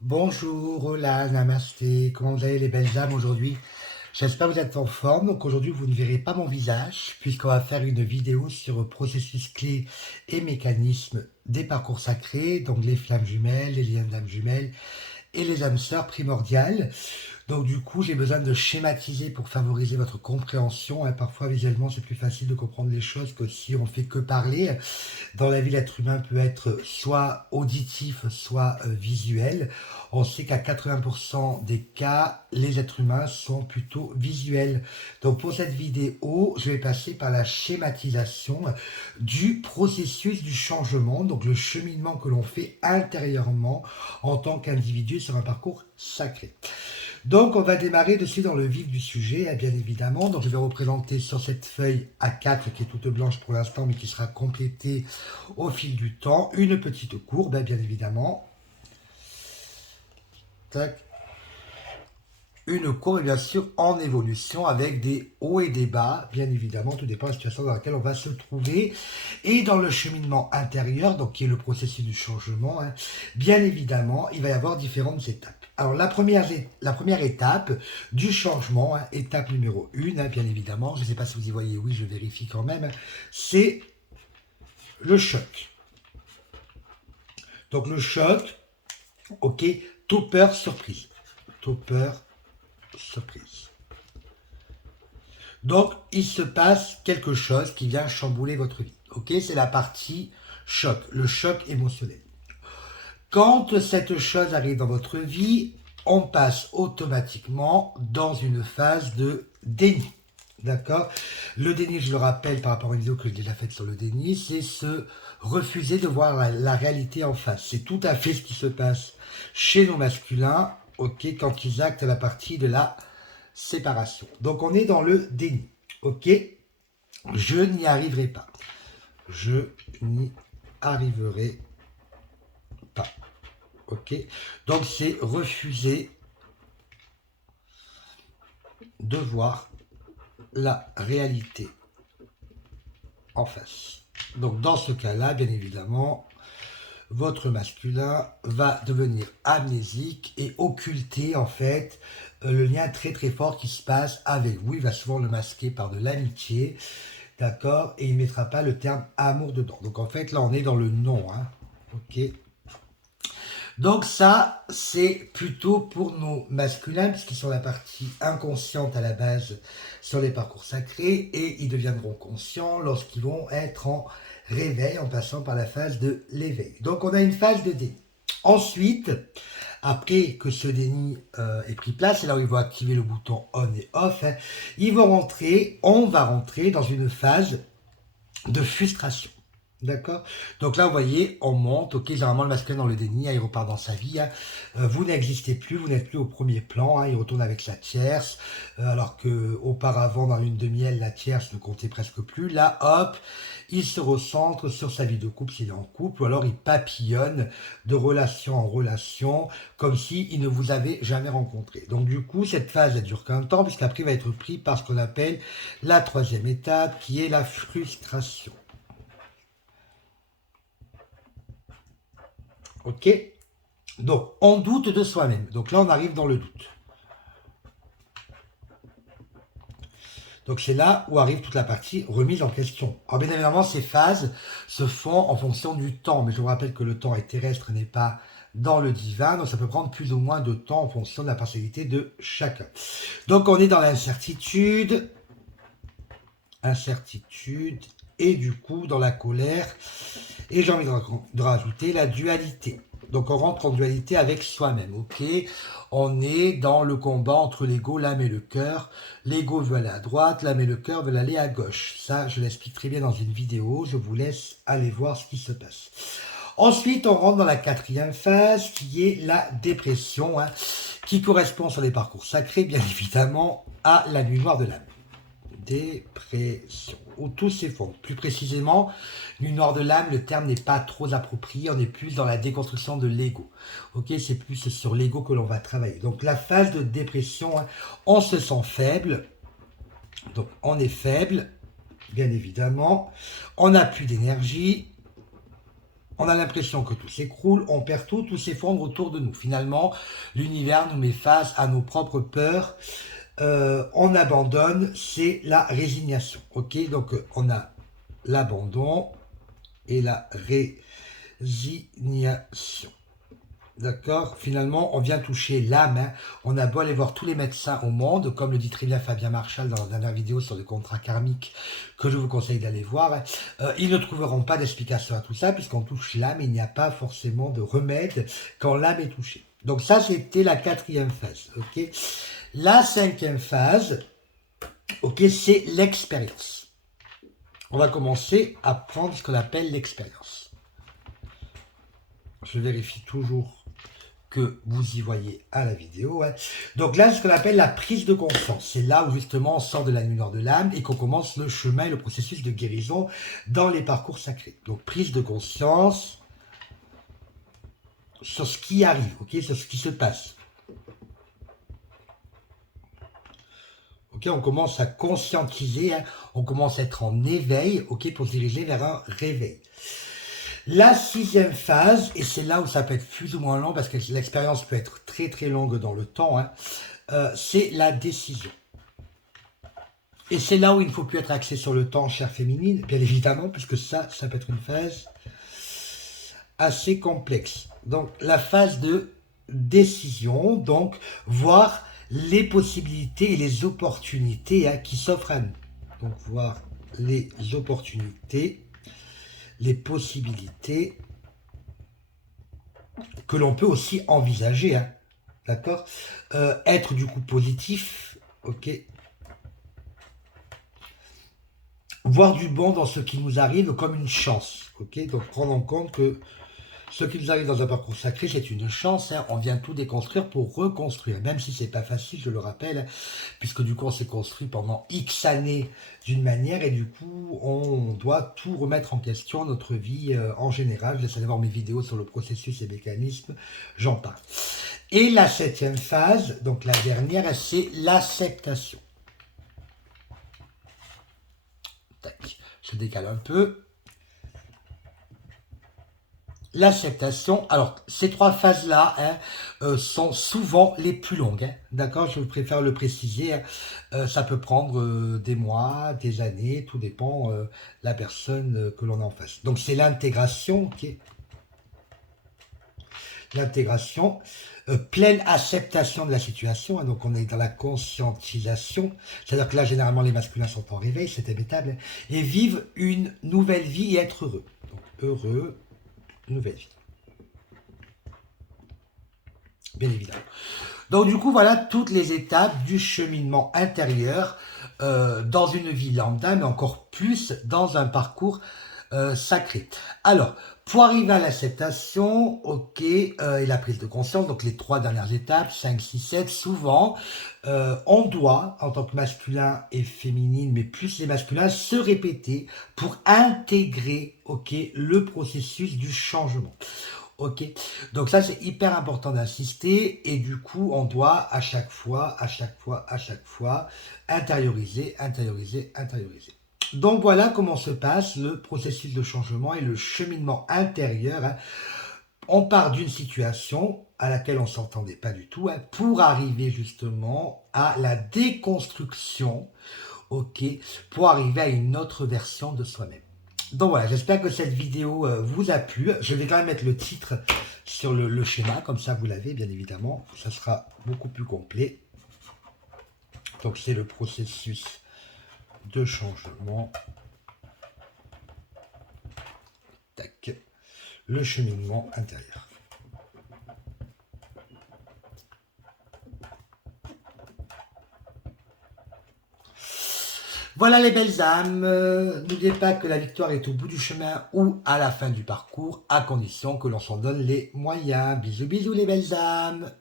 Bonjour, hola, namasté, comment vous allez les belles âmes aujourd'hui? J'espère que vous êtes en forme. Donc aujourd'hui, vous ne verrez pas mon visage puisqu'on va faire une vidéo sur le processus clé et mécanisme des parcours sacrés, donc les flammes jumelles, les liens d'âmes jumelles et les âmes sœurs primordiales. Donc du coup, j'ai besoin de schématiser pour favoriser votre compréhension, hein. Parfois, visuellement, c'est plus facile de comprendre les choses que si on fait que parler. Dans la vie, l'être humain peut être soit auditif, soit visuel. On sait qu'à 80% des cas, les êtres humains sont plutôt visuels. Donc pour cette vidéo, je vais passer par la schématisation du processus du changement, donc le cheminement que l'on fait intérieurement en tant qu'individu sur un parcours sacré. Donc on va démarrer de suite dans le vif du sujet, hein, bien évidemment. Donc je vais représenter sur cette feuille A4 qui est toute blanche pour l'instant mais qui sera complétée au fil du temps, une petite courbe, hein, bien évidemment. Tac. Une courbe bien sûr en évolution avec des hauts et des bas, bien évidemment, tout dépend de la situation dans laquelle on va se trouver. Et dans le cheminement intérieur, donc qui est le processus du changement, hein, bien évidemment, il va y avoir différentes étapes. Alors la première étape du changement, hein, étape numéro 1, hein, bien évidemment, je ne sais pas si vous y voyez, oui, je vérifie quand même, hein, c'est le choc. Donc le choc, ok, topper surprise. Topper surprise. Donc, il se passe quelque chose qui vient chambouler votre vie. Ok, c'est la partie choc, le choc émotionnel. Quand cette chose arrive dans votre vie, on passe automatiquement dans une phase de déni. D'accord. Le déni, je le rappelle par rapport à une vidéo que j'ai déjà faite sur le déni, c'est se refuser de voir la réalité en face. C'est tout à fait ce qui se passe chez nos masculins, ok, quand ils actent la partie de la séparation. Donc on est dans le déni, ok. Je n'y arriverai pas. Je n'y arriverai pas, ok. Donc c'est refuser de voir la réalité en face. Donc dans ce cas-là, bien évidemment, votre masculin va devenir amnésique et occulter en fait le lien très très fort qui se passe avec vous. Il va souvent le masquer par de l'amitié, d'accord, et il ne mettra pas le terme amour dedans. Donc en fait là on est dans le non, hein, ok. Donc ça, c'est plutôt pour nos masculins, puisqu'ils sont la partie inconsciente à la base sur les parcours sacrés, et ils deviendront conscients lorsqu'ils vont être en réveil, en passant par la phase de l'éveil. Donc on a une phase de déni. Ensuite, après que ce déni ait pris place, c'est là où ils vont activer le bouton on et off, hein, on va rentrer dans une phase de frustration. D'accord. Donc là, vous voyez, on monte. Ok, généralement, le masculin dans le déni, hein, il repart dans sa vie, hein. Vous n'existez plus, vous n'êtes plus au premier plan, hein. Il retourne avec sa tierce, alors que auparavant, dans l'une de miel, la tierce ne comptait presque plus. Là, hop, il se recentre sur sa vie de couple s'il est en couple, ou alors il papillonne de relation en relation, comme s'il ne vous avait jamais rencontré. Donc du coup, cette phase, elle dure qu'un temps, puisqu'après, il va être pris par ce qu'on appelle la troisième étape, qui est la frustration. Ok. Donc, on doute de soi-même. Donc là, on arrive dans le doute. Donc c'est là où arrive toute la partie remise en question. Alors bien évidemment, ces phases se font en fonction du temps. Mais je vous rappelle que le temps est terrestre, n'est pas dans le divin. Donc ça peut prendre plus ou moins de temps en fonction de la personnalité de chacun. Donc on est dans l'incertitude. Incertitude. Et du coup, dans la colère. Et j'ai envie de rajouter la dualité. Donc on rentre en dualité avec soi-même, ok. On est dans le combat entre l'ego, l'âme et le cœur. L'ego veut aller à droite, l'âme et le cœur veulent aller à gauche. Ça, je l'explique très bien dans une vidéo. Je vous laisse aller voir ce qui se passe. Ensuite, on rentre dans la quatrième phase, qui est la dépression, hein, qui correspond sur les parcours sacrés, bien évidemment, à la nuit noire de l'âme. Dépression, où tout s'effondre. Plus précisément, nuit noire de l'âme, le terme n'est pas trop approprié, on est plus dans la déconstruction de l'ego. Ok, c'est plus sur l'ego que l'on va travailler. Donc la phase de dépression, hein, on se sent faible, donc on est faible, bien évidemment, on n'a plus d'énergie, On a l'impression que tout s'écroule, on perd tout s'effondre autour de nous. Finalement, l'univers nous met face à nos propres peurs. On abandonne, c'est la résignation. Ok, donc on a l'abandon et la résignation. D'accord. Finalement, on vient toucher l'âme. Hein. On a beau aller voir tous les médecins au monde, comme le dit très bien Fabien Marchal dans la dernière vidéo sur les contrats karmiques, que je vous conseille d'aller voir. Hein. Ils ne trouveront pas d'explication à tout ça, puisqu'on touche l'âme, il n'y a pas forcément de remède quand l'âme est touchée. Donc ça, c'était la 4e phase. Ok. La 5e phase, ok, c'est l'expérience. On va commencer à prendre ce qu'on appelle l'expérience. Je vérifie toujours que vous y voyez à la vidéo. Hein. Donc là, ce qu'on appelle la prise de conscience. C'est là où justement on sort de la nuit noire de l'âme et qu'on commence le chemin et le processus de guérison dans les parcours sacrés. Donc prise de conscience sur ce qui arrive, ok, sur ce qui se passe. Ok, on commence à conscientiser, hein, on commence à être en éveil, ok, pour se diriger vers un réveil. La 6e phase, et c'est là où ça peut être plus ou moins long, parce que l'expérience peut être très très longue dans le temps, hein, c'est la décision. Et c'est là où il ne faut plus être axé sur le temps, chère féminine, bien évidemment, puisque ça peut être une phase assez complexe. Donc la phase de décision, donc voir les possibilités et les opportunités, hein, qui s'offrent à nous. Donc voir les opportunités, les possibilités que l'on peut aussi envisager, hein, d'accord, être du coup positif, ok, voir du bon dans ce qui nous arrive comme une chance, ok, donc prendre en compte que ce qui nous arrive dans un parcours sacré, c'est une chance, hein. On vient tout déconstruire pour reconstruire, même si c'est pas facile, je le rappelle, puisque du coup on s'est construit pendant X années d'une manière et du coup on doit tout remettre en question, notre vie en général. Je laisse aller voir mes vidéos sur le processus et mécanismes, j'en parle. Et la 7e phase, donc la dernière, c'est l'acceptation. Tac, je décale un peu. L'acceptation, alors ces 3 phases-là, hein, sont souvent les plus longues, hein, d'accord, je préfère le préciser, hein. Ça peut prendre des mois, des années, tout dépend la personne que l'on a en face. Donc c'est l'intégration qui est l'intégration, pleine acceptation de la situation, hein, donc on est dans la conscientisation, c'est-à-dire que là généralement les masculins sont en réveil, c'est inévitable, hein, et vivent une nouvelle vie et être heureux. Donc heureux, nouvelle vie. Bien évidemment. Donc du coup, voilà toutes les étapes du cheminement intérieur dans une vie lambda, mais encore plus dans un parcours sacré. Alors, pour arriver à l'acceptation, ok, et la prise de conscience, donc les 3 dernières étapes, 5, 6, 7, souvent, on doit, en tant que masculin et féminine, mais plus les masculins, se répéter pour intégrer, ok, le processus du changement. Ok, donc ça c'est hyper important d'insister et du coup on doit à chaque fois intérioriser. Donc voilà comment se passe le processus de changement et le cheminement intérieur, hein. On part d'une situation à laquelle on ne s'entendait pas du tout, hein, pour arriver justement à la déconstruction, ok, pour arriver à une autre version de soi-même. Donc voilà, j'espère que cette vidéo vous a plu. Je vais quand même mettre le titre sur le schéma, comme ça vous l'avez bien évidemment. Ça sera beaucoup plus complet. Donc c'est le processus de changement. Tac. Le cheminement intérieur. Voilà les belles âmes, n'oubliez pas que la victoire est au bout du chemin ou à la fin du parcours, à condition que l'on s'en donne les moyens. Bisous bisous les belles âmes.